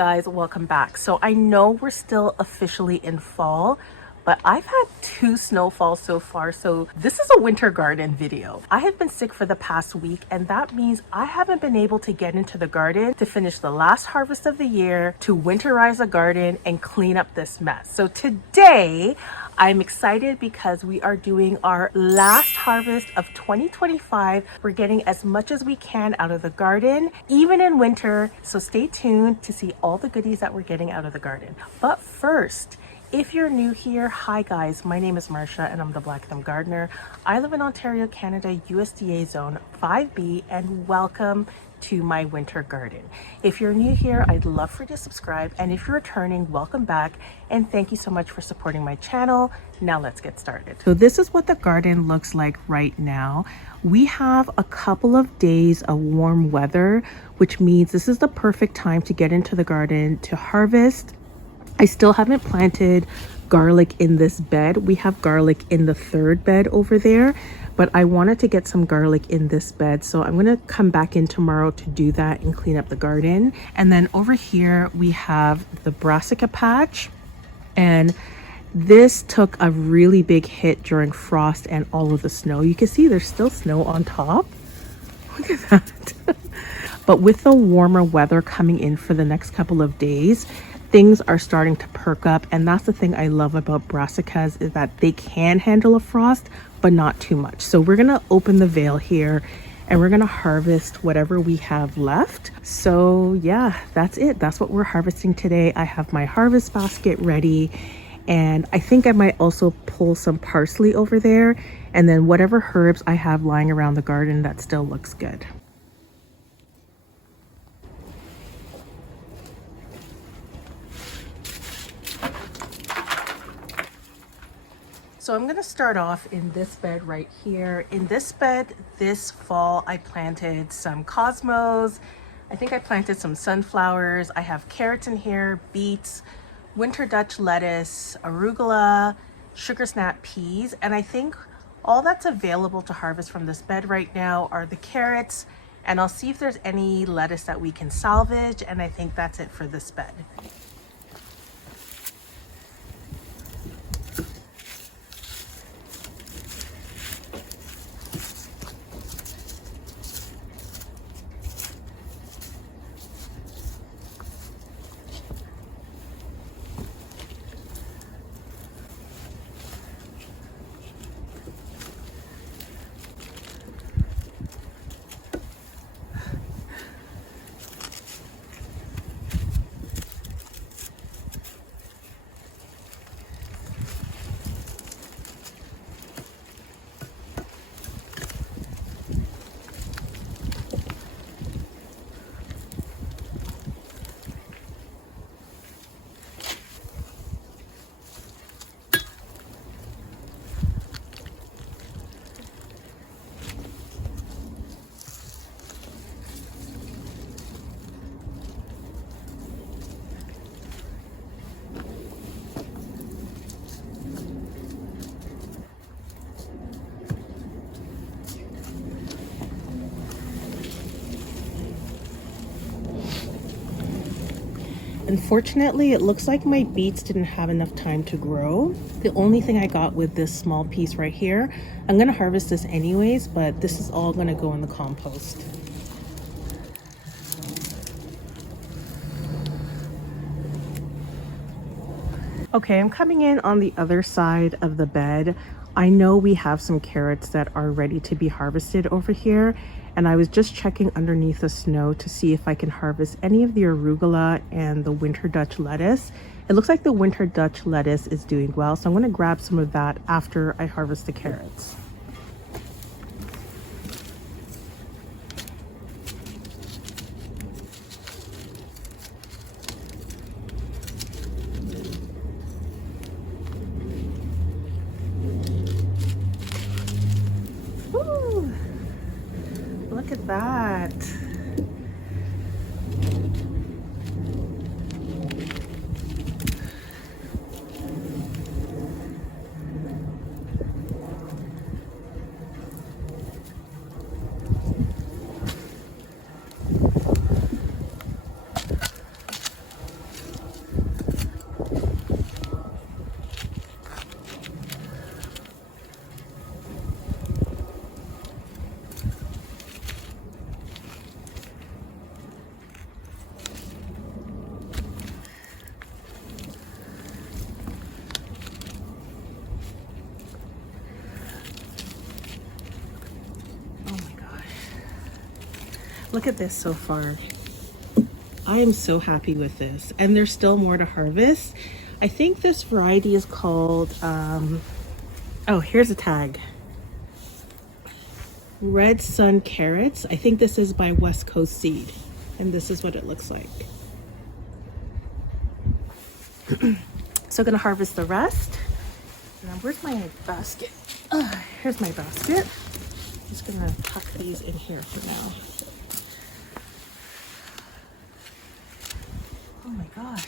guys, welcome back. So I know we're still officially in fall, but I've had 2 snowfalls so far, so this is a winter garden video. I have been sick for the past week, and that means I haven't been able to get into the garden to finish the last harvest of the year, to winterize the garden and clean up this mess. So today I'm excited because we are doing our last harvest of 2025. We're getting as much as we can out of the garden, even in winter. So stay tuned to see all the goodies that we're getting out of the garden. But first, if you're new here, hi guys, my name is Marsha and I'm the Black Thumb Gardener. I live in Ontario, Canada, USDA Zone 5B, and welcome to my winter garden. If you're new here, I'd love for you to subscribe, and if you're returning, welcome back, and thank you so much for supporting my channel. Now let's get started. So this is what the garden looks like right now. We have a couple of days of warm weather, which means this is the perfect time to get into the garden to harvest. I still haven't planted garlic in this bed. We have garlic in the 3rd bed over there, but I wanted to get some garlic in this bed. So I'm gonna come back in tomorrow to do that and clean up the garden. And then over here, we have the brassica patch. And this took a really big hit during frost and all of the snow. You can see there's still snow on top. Look at that. But with the warmer weather coming in for the next couple of days, things are starting to perk up, and that's the thing I love about brassicas, is that they can handle a frost but not too much. So we're gonna open the veil here and we're gonna harvest whatever we have left. So yeah, that's it. That's what we're harvesting today. I have my harvest basket ready, and I think I might also pull some parsley over there, and then whatever herbs I have lying around the garden that still looks good. So I'm gonna start off in this bed right here. In this bed, this fall, I planted some cosmos. I think I planted some sunflowers. I have carrots in here, beets, winter Dutch lettuce, arugula, sugar snap peas. And I think all that's available to harvest from this bed right now are the carrots, and I'll see if there's any lettuce that we can salvage. And I think that's it for this bed. Unfortunately, it looks like my beets didn't have enough time to grow. The only thing I got with this small piece right here, I'm gonna harvest this anyways, but this is all gonna go in the compost. Okay, I'm coming in on the other side of the bed. I know we have some carrots that are ready to be harvested over here, and I was just checking underneath the snow to see if I can harvest any of the arugula and the winter Dutch lettuce. It looks like the winter Dutch lettuce is doing well, so I'm going to grab some of that after I harvest the carrots. Woo! Look at that. Look at this so far. I am so happy with this, and there's still more to harvest. I think this variety is called, oh, here's a tag. Red Sun Carrots. I think this is by West Coast Seed, and this is what it looks like. So gonna harvest the rest. Now, where's my basket? Here's my basket. I'm just gonna tuck these in here for now. Oh my gosh.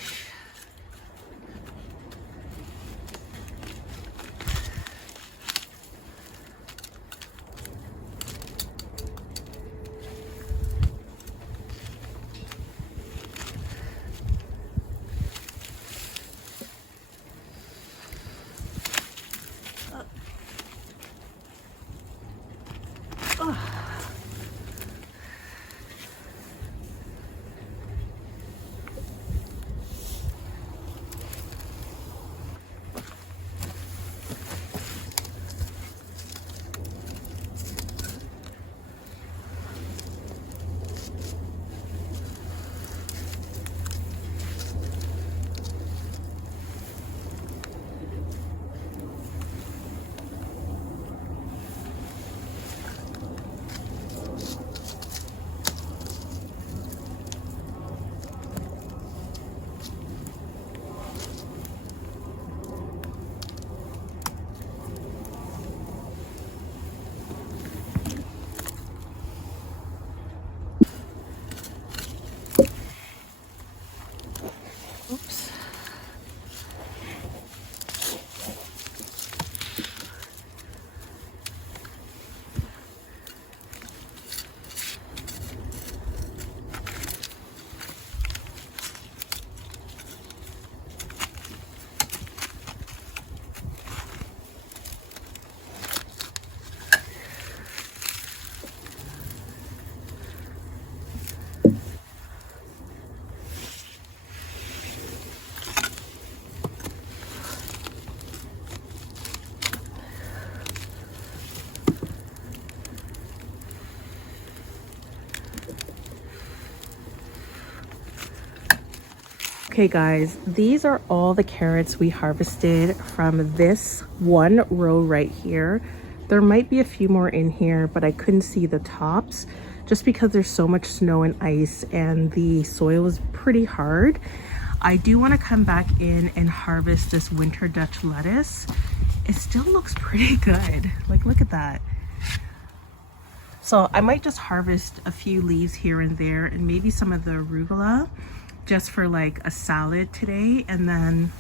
Oops. Okay guys, these are all the carrots we harvested from this one row right here. There might be a few more in here, but I couldn't see the tops just because there's so much snow and ice and the soil is pretty hard. I do want to come back in and harvest this winter Dutch lettuce. It still looks pretty good. Like, look at that. So I might just harvest a few leaves here and there and maybe some of the arugula just for like a salad today. And then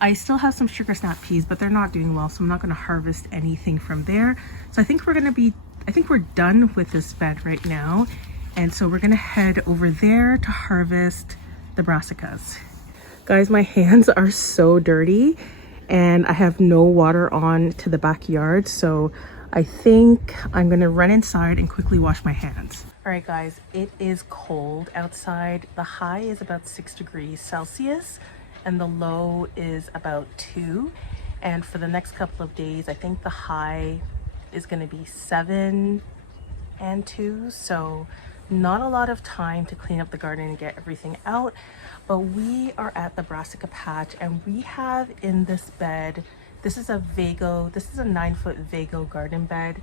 I still have some sugar snap peas, but they're not doing well, so I'm not going to harvest anything from there. So I think we're done with this bed right now, and so we're going to head over there to harvest the brassicas. Guys, my hands are so dirty and I have no water on to the backyard, so I think I'm going to run inside and quickly wash my hands. All right guys, it is cold outside. The high is about 6 degrees Celsius and the low is about 2. And for the next couple of days, I think the high is going to be 7 and 2. So not a lot of time to clean up the garden and get everything out. But we are at the Brassica patch and we have in this bed, this is a 9-foot Vago garden bed.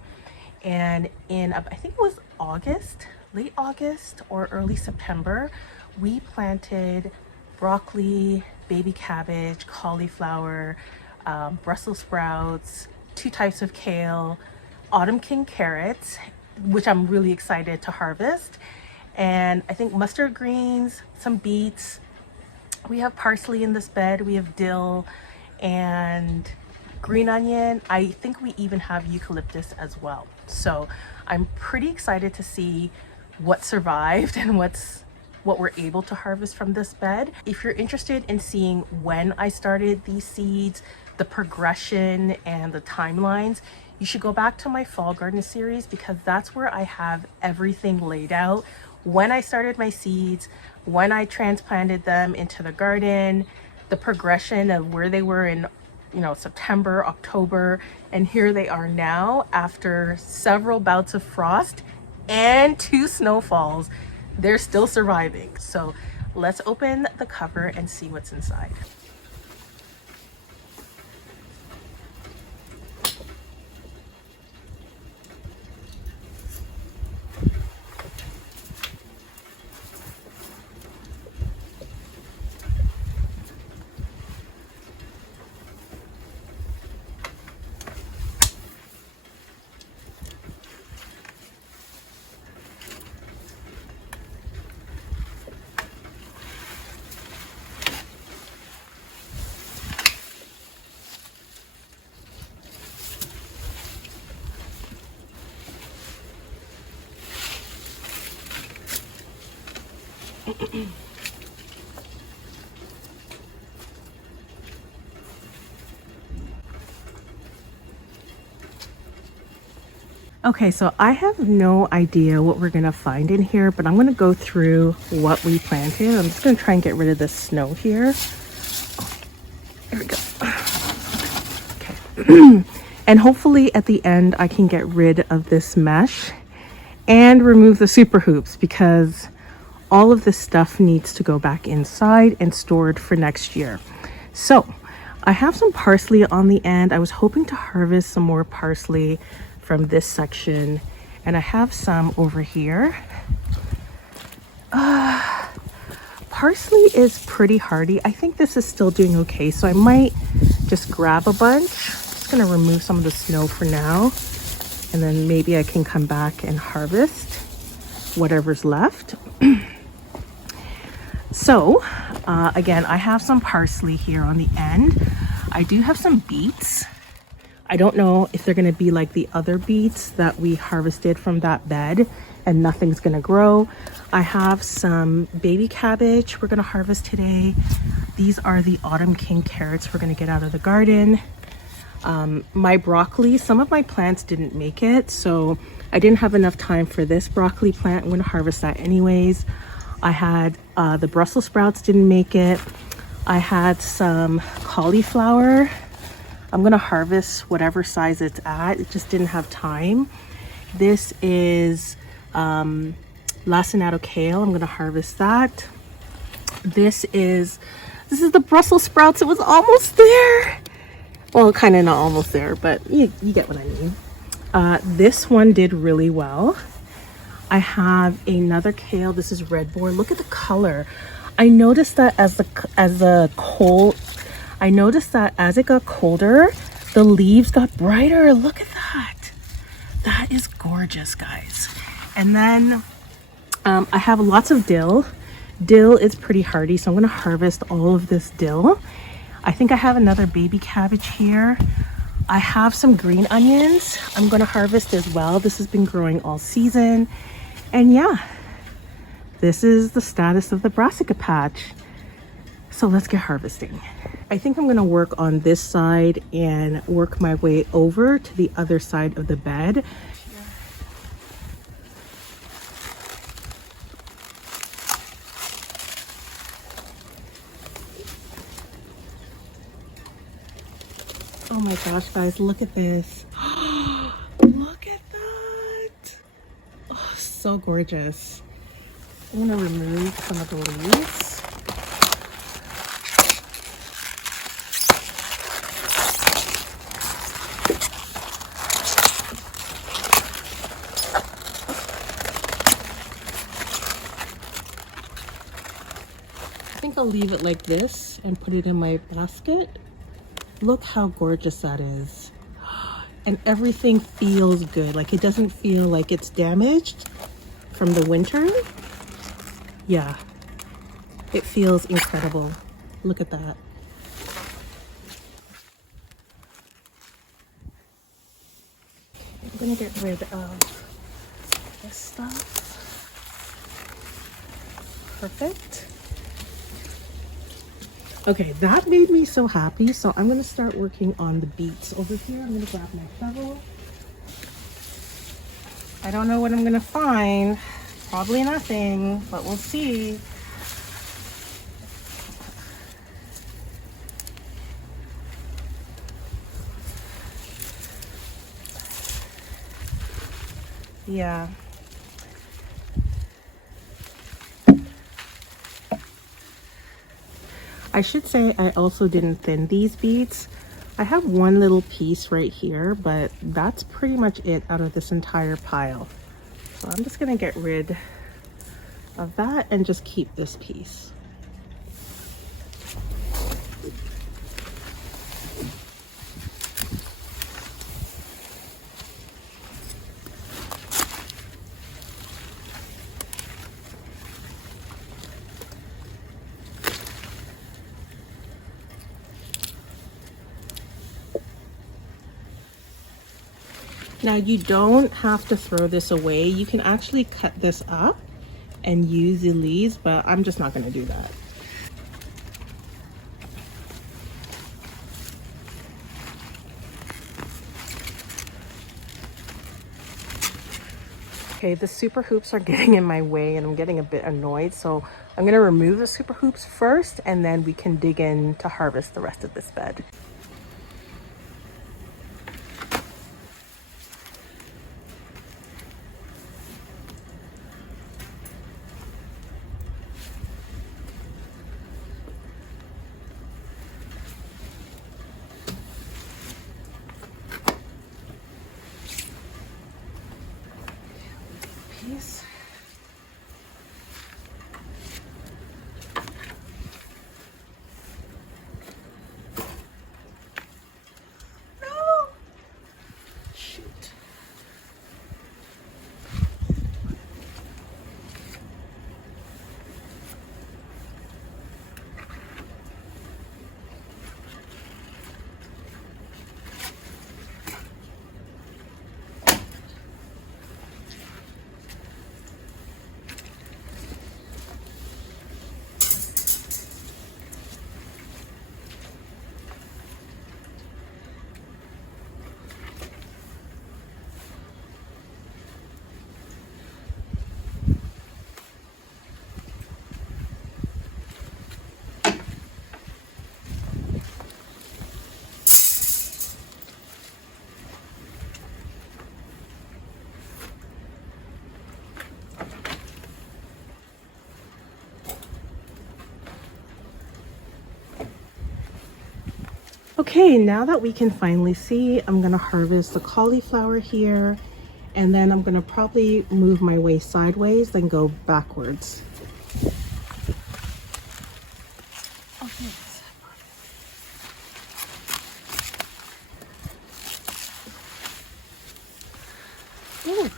And in, I think it was August, late August or early September, we planted broccoli, baby cabbage, cauliflower, Brussels sprouts, 2 types of kale, autumn king carrots, which I'm really excited to harvest, and I think mustard greens, some beets. We have parsley in this bed, we have dill and green onion. I think we even have eucalyptus as well. So I'm pretty excited to see what survived and what we're able to harvest from this bed. If you're interested in seeing when I started these seeds, the progression and the timelines, you should go back to my fall garden series because that's where I have everything laid out. When I started my seeds, when I transplanted them into the garden, the progression of where they were in September, October, and here they are now after several bouts of frost and 2 snowfalls, they're still surviving. So let's open the cover and see what's inside. Okay, so I have no idea what we're gonna find in here, but I'm gonna go through what we planted. I'm just gonna try and get rid of this snow here. There we go. Okay. And hopefully at the end I can get rid of this mesh and remove the super hoops, because all of this stuff needs to go back inside and stored for next year. So I have some parsley on the end. I was hoping to harvest some more parsley from this section, and I have some over here. Parsley is pretty hardy. I think this is still doing okay, so I might just grab a bunch. Just gonna remove some of the snow for now, and then maybe I can come back and harvest whatever's left. So again, I have some parsley here on the end. I do have some beets. I don't know if they're gonna be like the other beets that we harvested from that bed and nothing's gonna grow. I have some baby cabbage we're gonna harvest today. These are the autumn king carrots we're gonna get out of the garden. My broccoli, some of my plants didn't make it, so I didn't have enough time for this broccoli plant. I'm gonna harvest that anyways. I had the Brussels sprouts didn't make it. I had some cauliflower. I'm gonna harvest whatever size it's at. It just didn't have time. This is lacinato kale. I'm gonna harvest that. This is the Brussels sprouts. It was almost there. Well, kind of not almost there, but you get what I mean. This one did really well. I have another kale. This is red boar. Look at the color. I noticed that as it got colder, the leaves got brighter. Look at that. That is gorgeous, guys. And then I have lots of dill. Dill is pretty hardy, so I'm gonna harvest all of this dill. I think I have another baby cabbage here. I have some green onions I'm gonna harvest as well. This has been growing all season. And yeah, this is the status of the brassica patch. So let's get harvesting. I think I'm gonna work on this side and work my way over to the other side of the bed. Oh my gosh, guys, look at this. Look at that. Oh, so gorgeous. I'm gonna remove some of the leaves. I think I'll leave it like this and put it in my basket. Look how gorgeous that is. And everything feels good. Like, it doesn't feel like it's damaged from the winter. Yeah, it feels incredible. Look at that. I'm gonna get rid of this stuff. Perfect. Okay, that made me so happy. So I'm gonna start working on the beets over here. I'm gonna grab my shovel. I don't know what I'm gonna find. Probably nothing, but we'll see. Yeah, I should say I also didn't thin these beets. I have one little piece right here, but that's pretty much it out of this entire pile. So I'm just gonna get rid of that and just keep this piece. Now you don't have to throw this away. You can actually cut this up and use the leaves, but I'm just not gonna do that. Okay, the super hoops are getting in my way and I'm getting a bit annoyed. So I'm gonna remove the super hoops first and then we can dig in to harvest the rest of this bed. Piece. No! Shoot. Okay, now that we can finally see, I'm gonna harvest the cauliflower here, and then I'm gonna probably move my way sideways, then go backwards. Ooh.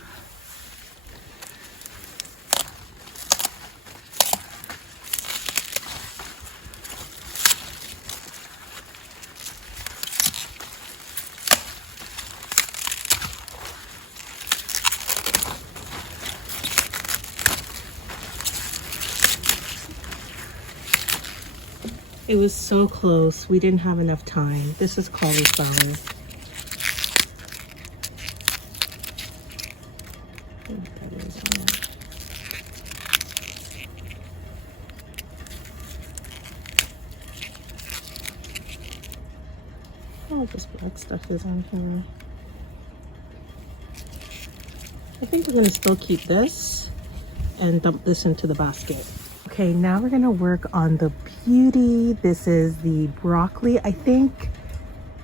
It was so close. We didn't have enough time. This is cauliflower. Oh, this black stuff is on here. I think we're gonna still keep this and dump this into the basket. Okay, now we're gonna work on the beauty. This is the broccoli. I think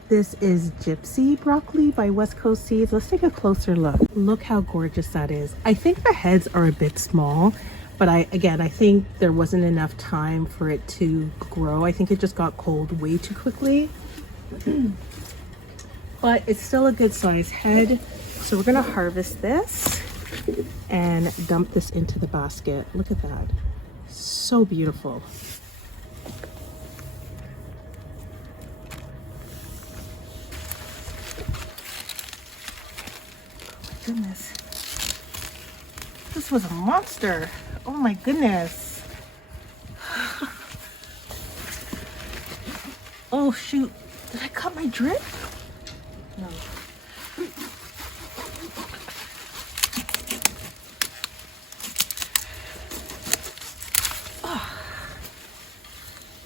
this is Gypsy broccoli by West Coast Seeds. Let's take a closer look. Look how gorgeous that is. I think the heads are a bit small, but I think there wasn't enough time for it to grow. I think it just got cold way too quickly. But it's still a good size head. So we're gonna harvest this and dump this into the basket. Look at that. So beautiful. Oh my goodness. This was a monster. Oh my goodness. Oh shoot. Did I cut my drip? No.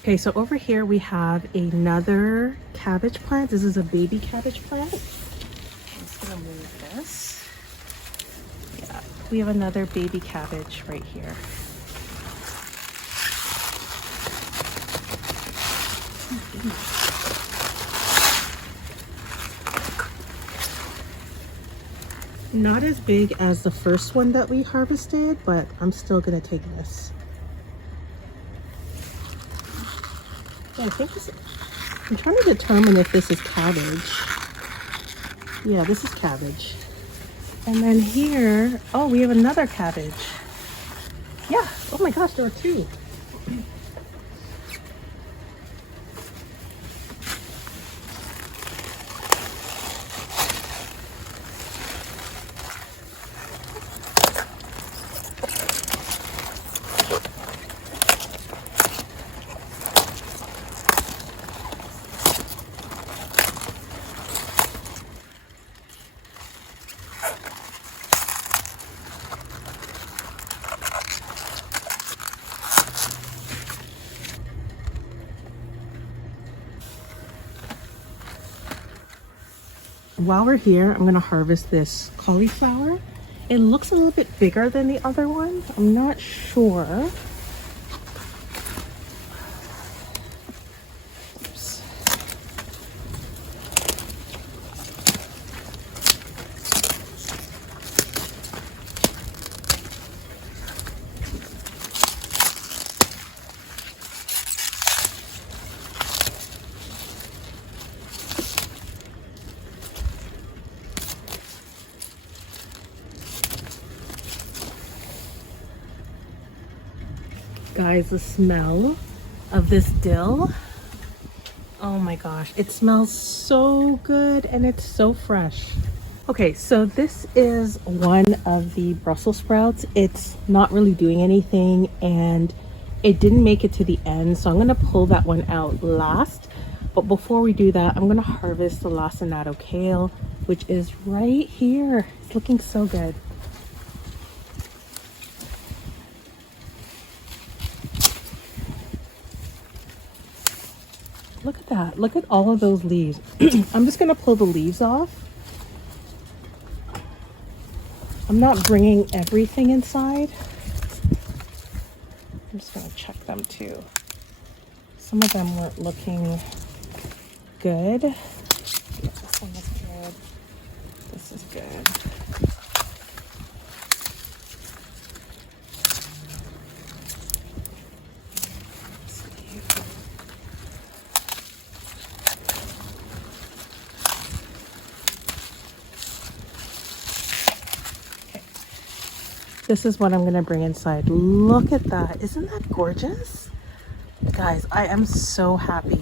Okay, so over here we have another cabbage plant. This is a baby cabbage plant. I'm just gonna move this. Yeah, we have another baby cabbage right here. Not as big as the first one that we harvested, but I'm still gonna take this. Yeah, I think this, I'm trying to determine if this is cabbage. Yeah, this is cabbage. And then here, oh, we have another cabbage. Yeah, oh my gosh, there are two. While we're here, I'm gonna harvest this cauliflower. It looks a little bit bigger than the other one. I'm not sure. Oops. Guys, the smell of this dill, oh my gosh, it smells so good and it's so fresh. Okay, so this is one of the Brussels sprouts. It's not really doing anything and it didn't make it to the end, so I'm gonna pull that one out last. But before we do that, I'm gonna harvest the lacinato kale, which is right here. It's looking so good. Look at that. Look at all of those leaves. I'm just going to pull the leaves off. I'm not bringing everything inside. I'm just going to check them too. Some of them weren't looking good. Yeah, this one is good. This is good. This is what I'm gonna bring inside. Look at that. Isn't that gorgeous? Guys, I am so happy.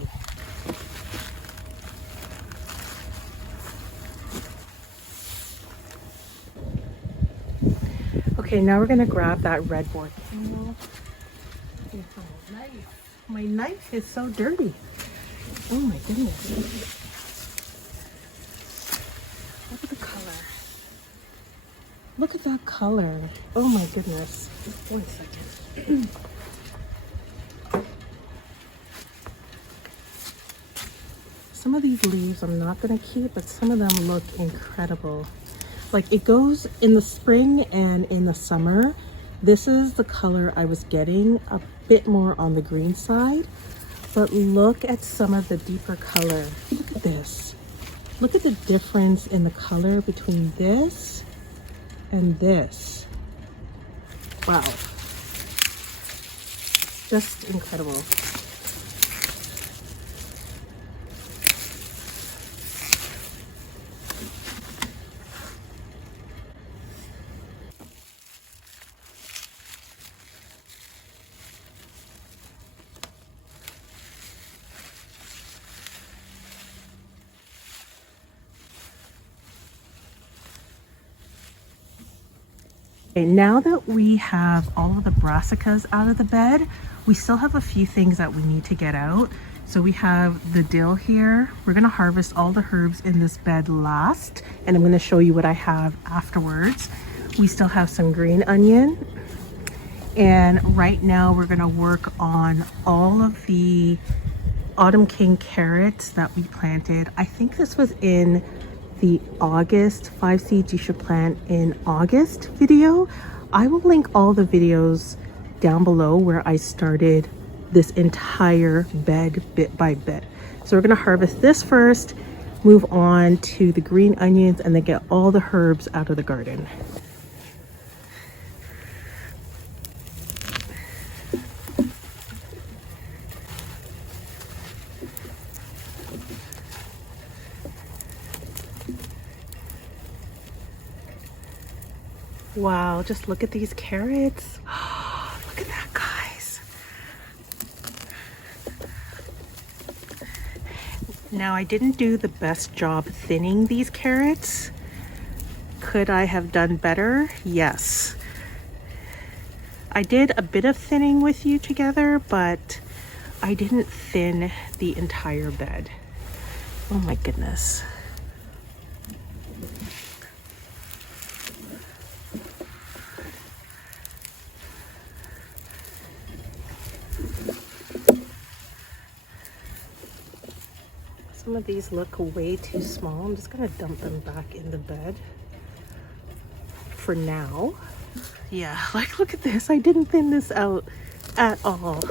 Okay, now we're gonna grab that red board. Oh, my knife is so dirty. Oh my goodness. Look at the color. Look at that color. Oh my goodness. 1 second. Some of these leaves I'm not gonna keep, but some of them look incredible. Like it goes in the spring and in the summer. This is the color I was getting, a bit more on the green side. But look at some of the deeper color. Look at this. Look at the difference in the color between this and this. Wow. Just incredible. Okay, now that we have all of the brassicas out of the bed, we still have a few things that we need to get out. So we have the dill here. We're gonna harvest all the herbs in this bed last, and I'm gonna show you what I have afterwards. We still have some green onion. And right now we're gonna work on all of the Autumn King carrots that we planted. I think this was in the August 5 seeds you should plant in August video. I will link all the videos down below where I started this entire bed bit by bit. So we're gonna harvest this first, move on to the green onions, and then get all the herbs out of the garden. Wow, just look at these carrots. Look at that, guys. Now, I didn't do the best job thinning these carrots. Could I have done better? Yes. I did a bit of thinning with you together, but I didn't thin the entire bed. Oh my goodness. Some of these look way too small. I'm just gonna dump them back in the bed for now. Yeah, like look at this. I didn't thin this out at all.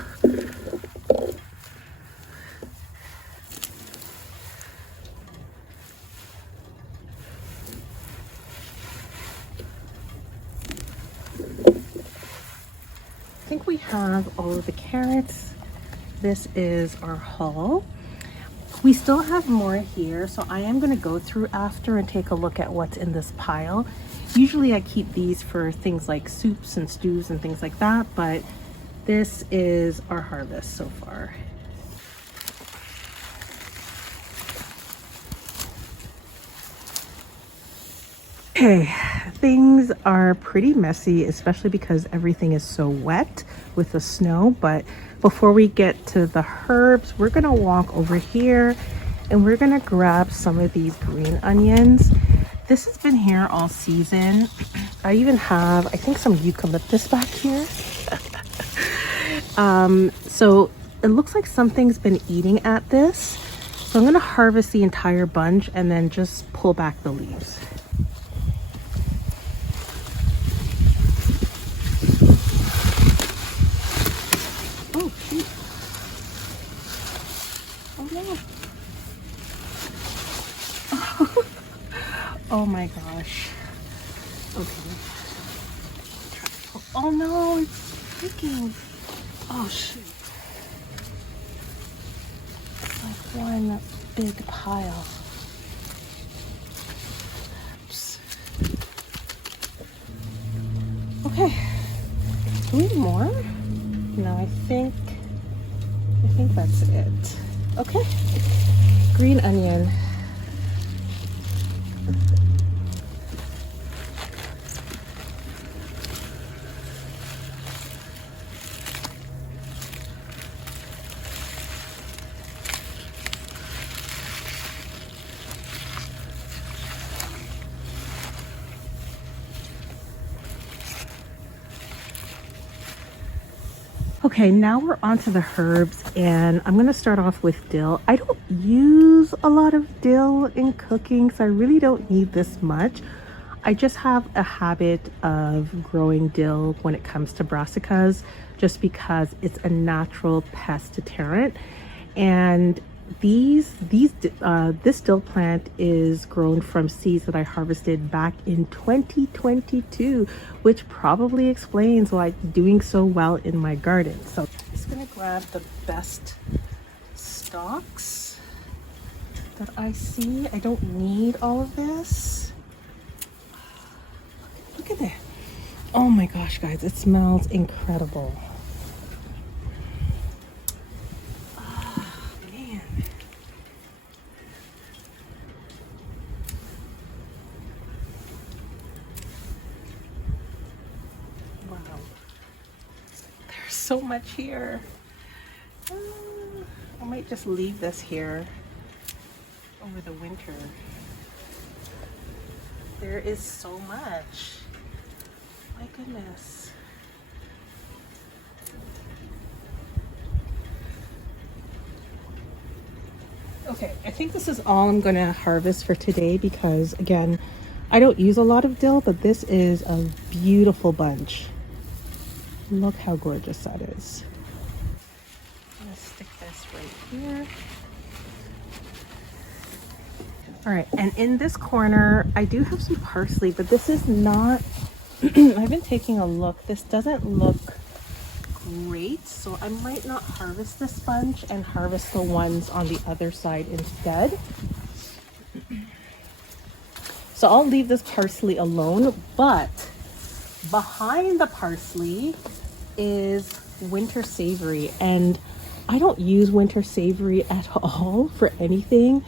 I think we have all of the carrots. This is our haul. We still have more here, so I am going to go through after and take a look at what's in this pile. Usually I keep these for things like soups and stews and things like that, but this is our harvest so far. Okay, things are pretty messy, especially because everything is so wet with the snow, but before we get to the herbs, we're gonna walk over here and we're gonna grab some of these green onions. This has been here all season. I even have, I think, some eucalyptus back here. So it looks like something's been eating at this. So I'm gonna harvest the entire bunch and then just pull back the leaves. Oh, shoot. Oh no. Oh my gosh. Okay. Oh no, it's freaking. Oh shoot. It's like one big pile. Oops. Okay. Do we need more? No, I think that's it. Okay. Green onion. Okay, now we're on to the herbs, and I'm gonna start off with dill. I don't use a lot of dill in cooking, so I really don't need this much. I just have a habit of growing dill when it comes to brassicas, just because it's a natural pest deterrent. And this dill plant is grown from seeds that I harvested back in 2022, which probably explains why it's doing so well in my garden. So I'm just gonna grab the best stalks that I see. I don't need all of this. Look at that. Oh my gosh, guys, it smells incredible. So much here. I might just leave this here over the winter. There is so much. My goodness. Okay, I think this is all I'm gonna harvest for today because, again, I don't use a lot of dill, but this is a beautiful bunch. Look how gorgeous that is. I'm gonna stick this right here. All right, and in this corner, I do have some parsley, but this is not, I've been taking a look. This doesn't look great, so I might not harvest this bunch and harvest the ones on the other side instead. So I'll leave this parsley alone, but behind the parsley is winter savory, and I don't use winter savory at all for anything,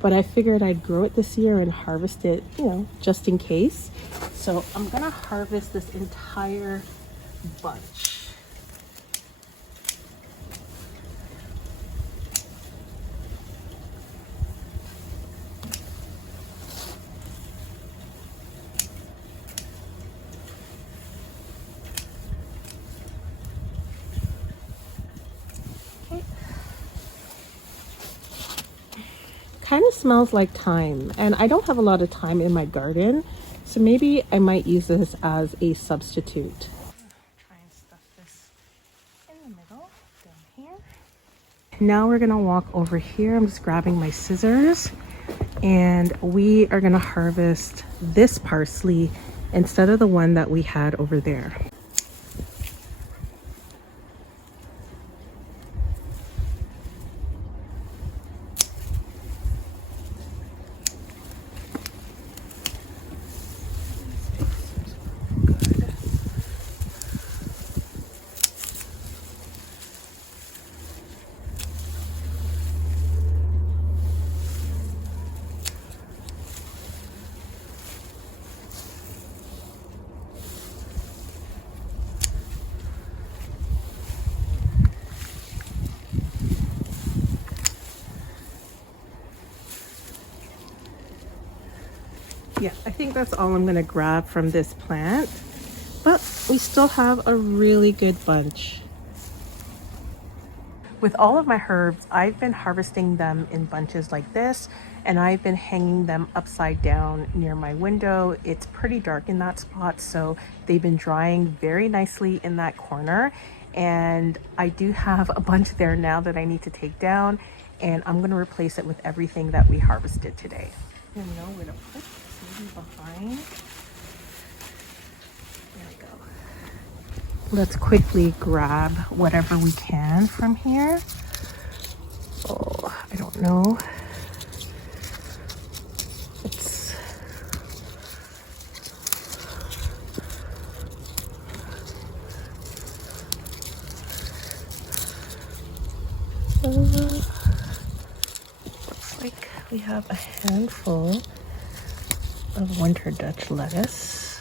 but I figured I'd grow it this year and harvest it, you know, just in case. So I'm gonna harvest this entire bunch. Kind of smells like thyme, and I don't have a lot of thyme in my garden, so maybe I might use this as a substitute. Try and stuff this in the middle down here. Now we're gonna walk over here. I'm just grabbing my scissors, and we are gonna harvest this parsley instead of the one that we had over there. Yeah, I think that's all I'm gonna grab from this plant, but we still have a really good bunch. With all of my herbs, I've been harvesting them in bunches like this, and I've been hanging them upside down near my window. It's pretty dark in that spot, so they've been drying very nicely in that corner. And I do have a bunch there now that I need to take down, and I'm gonna replace it with everything that we harvested today. I don't know where to put this, maybe behind. There we go. Let's quickly grab whatever we can from here. Oh, I don't know. It's looks like we have a handful of winter Dutch lettuce.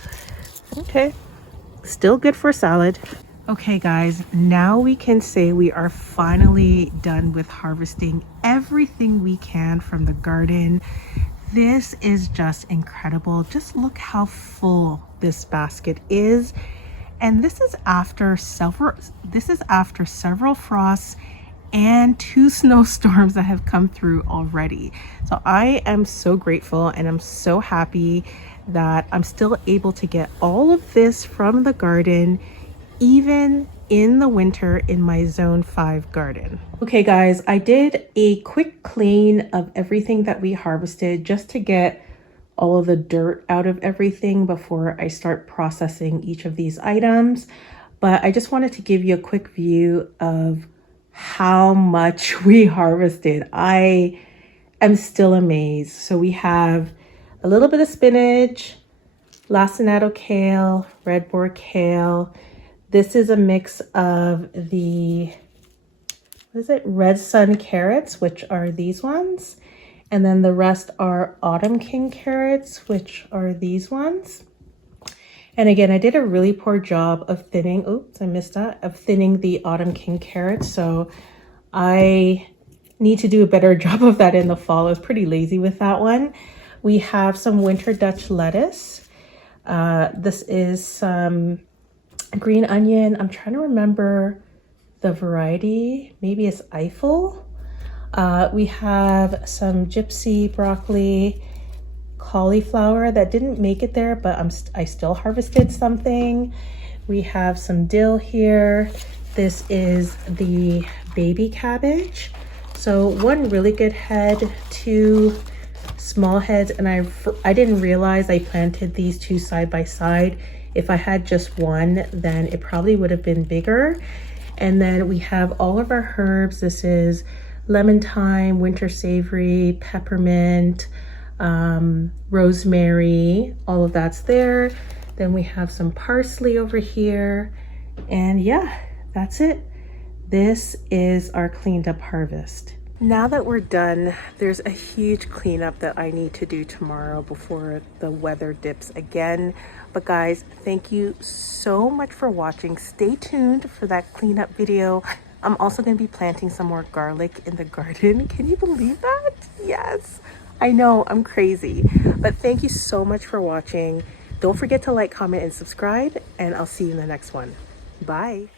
Okay. Still good for salad. Okay guys, now we can say we are finally done with harvesting everything we can from the garden. This is just incredible. Just look how full this basket is. And this is after several frosts and 2 snowstorms that have come through already. So I am so grateful, and I'm so happy that I'm still able to get all of this from the garden, even in the winter in my zone 5 garden. Okay guys, I did a quick clean of everything that we harvested just to get all of the dirt out of everything before I start processing each of these items. But I just wanted to give you a quick view of how much we harvested. I am still amazed. So we have a little bit of spinach, lacinato kale, red boar kale. This is a mix of the, what is it? Red sun carrots, which are these ones. And then the rest are autumn king carrots, which are these ones. And again, I did a really poor job of thinning, oops, I missed that, of thinning the autumn king carrots. So I need to do a better job of that in the fall. I was pretty lazy with that one. We have some winter Dutch lettuce. This is some green onion. I'm trying to remember the variety. Maybe it's Eiffel. We have some gypsy broccoli, cauliflower that didn't make it there, but I still harvested something. We have some dill here. This is the baby cabbage. So one really good head, 2 small heads, and I didn't realize I planted these two side by side. If I had just one, then it probably would have been bigger. And then we have all of our herbs. This is lemon thyme, winter savory, peppermint, rosemary, all of that's there. Then we have some parsley over here. And yeah, that's it. This is our cleaned up harvest. Now that we're done, there's a huge cleanup that I need to do tomorrow before the weather dips again. But guys, thank you so much for watching. Stay tuned for that cleanup video. I'm also going to be planting some more garlic in the garden. Can you believe that? Yes, I know, I'm crazy. But thank you so much for watching. Don't forget to like, comment, and subscribe, and I'll see you in the next one. Bye.